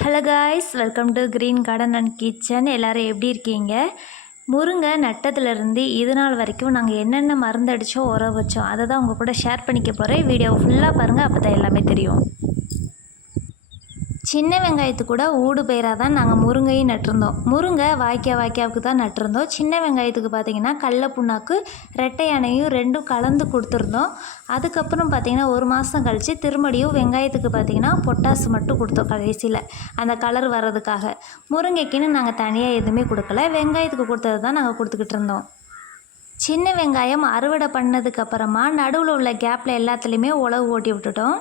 Hello guys welcome to green garden and kitchen எல்லோரும் எப்படி இருக்கீங்க? முருங்கை நட்டத்துலேருந்து இது நாள் வரைக்கும் நாங்கள் என்னென்ன மருந்து அடித்தோம் உரம் வச்சோம் அதை தான் உங்கள் கூட ஷேர் பண்ணிக்க போகிறேன் வீடியோ ஃபுல்லாக பாருங்கள் அப்போ தான் எல்லாமே தெரியும். சின்ன வெங்காயத்து கூட ஊடு பயிராக தான் நாங்கள் முருங்கையும் நட்டிருந்தோம். முருங்கை வாய்க்கா வாய்க்காவுக்கு தான் நட்டிருந்தோம். சின்ன வெங்காயத்துக்கு பார்த்தீங்கன்னா கடல புண்ணாக்கு ரெட்டை யானையும் ரெண்டும் கலந்து கொடுத்துருந்தோம். அதுக்கப்புறம் பார்த்தீங்கன்னா ஒரு மாதம் கழித்து திருமடியும் வெங்காயத்துக்கு பார்த்தீங்கன்னா பொட்டாசு மட்டும் கொடுத்தோம் கடைசியில் அந்த கலர் வர்றதுக்காக. முருங்கைக்குன்னு நாங்கள் தனியாக எதுவுமே கொடுக்கல. வெங்காயத்துக்கு கொடுத்தது தான் நாங்கள் கொடுத்துக்கிட்டு இருந்தோம். சின்ன வெங்காயம் அறுவடை பண்ணதுக்கப்புறமா நடுவில் உள்ள கேப்பில் எல்லாத்துலேயுமே உழவு ஓட்டி விட்டுட்டோம்.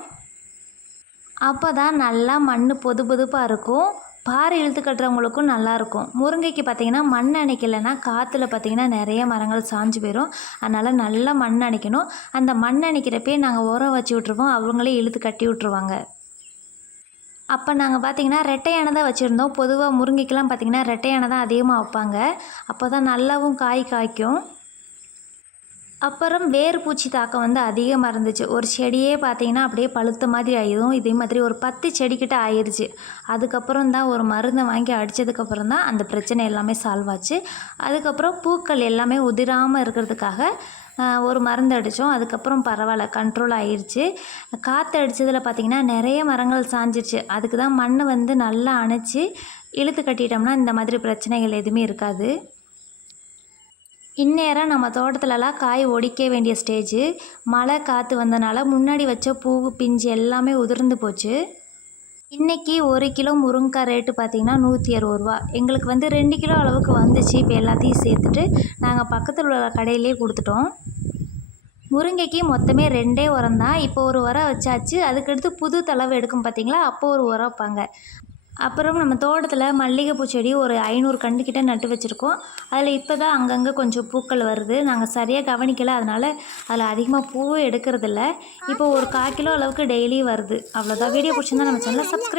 அப்போ தான் நல்லா மண் பொது பொதுப்பாக இருக்கும். பாறை இழுத்து கட்டுறவங்களுக்கும் நல்லாயிருக்கும் முருங்கைக்கு பார்த்திங்கன்னா மண் அணைக்கலைன்னா காற்றுல பார்த்திங்கன்னா நிறைய மரங்கள் சாஞ்சு போயிடும் அதனால் நல்லா மண் அணைக்கணும். அந்த மண் அணைக்கிறப்பே நாங்கள் உரம் வச்சு விட்ருவோம் அவங்களே இழுத்து கட்டி விட்ருவாங்க அப்போ நாங்கள் பார்த்திங்கன்னா ரெட்டையான தான் வச்சுருந்தோம். பொதுவாக முருங்கைக்கெலாம் பார்த்திங்கன்னா ரெட்டையானை தான் அதிகமாக வைப்பாங்க. அப்போ தான் நல்லாவும் காய் காய்க்கும். அப்புறம் வேர் பூச்சி தாக்கம் வந்து அதிகமாக இருந்துச்சு. ஒரு செடியே பார்த்தீங்கன்னா அப்படியே பழுத்த மாதிரி ஆயிடும் இதே மாதிரி ஒரு பத்து செடிக்கிட்ட ஆயிடுச்சு அதுக்கப்புறம் தான் ஒரு மருந்தை வாங்கி அடித்ததுக்கப்புறம் தான் அந்த பிரச்சனை எல்லாமே சால்வ் ஆச்சு. அதுக்கப்புறம் பூக்கள் எல்லாமே உதிராமல் இருக்கிறதுக்காக ஒரு மருந்து அடித்தோம் அதுக்கப்புறம் பரவாயில்ல கண்ட்ரோல் ஆயிடுச்சு காற்று அடித்ததில் பார்த்திங்கன்னா நிறைய மரங்கள் சாஞ்சிருச்சு. அதுக்கு தான் மண்ணை வந்து நல்லா அணைச்சி இழுத்து கட்டிட்டோம்னா இந்த மாதிரி பிரச்சனைகள் எதுவுமே இருக்காது. இந்நேரம் நம்ம தோட்டத்துலலாம் காய் ஒடிக்க வேண்டிய ஸ்டேஜு மழை காற்று வந்தனால முன்னாடி வச்ச பூ பிஞ்சு எல்லாமே உதிர்ந்து போச்சு. இன்றைக்கி ஒரு கிலோ முருங்கைக்காய் ரேட்டு பார்த்திங்கன்னா நூற்றி அறுபது ரூபா. எங்களுக்கு வந்து ரெண்டு கிலோ அளவுக்கு வந்துச்சு. இப்போ எல்லாத்தையும் சேர்த்துட்டு நாங்கள் பக்கத்தில் உள்ள கடையிலே கொடுத்துட்டோம். முருங்கைக்கு மொத்தமே ரெண்டே உரம் தான். இப்போ ஒரு உரம் வச்சாச்சு. அதுக்கடுத்து புது தளவு எடுக்கும் பார்த்தீங்களா? அப்போ ஒரு உரம் வைப்பாங்க. அப்புறம் நம்ம தோட்டத்தில் மல்லிகைப்பூ செடி ஒரு ஐநூறு கண்டுக்கிட்ட நட்டு வச்சுருக்கோம். அதில் இப்போ தான் அங்கங்கே கொஞ்சம் பூக்கள் வருது. நாங்கள் சரியாக கவனிக்கலை. அதனால் அதில் அதிகமாக பூவும் எடுக்கிறதில்ல. இப்போ ஒரு கால் கிலோ அளவுக்கு டெய்லி வருது. அவ்வளோதான் வீடியோ பிடிச்சிருந்தா நம்ம சேனலை சப்ஸ்கிரைப்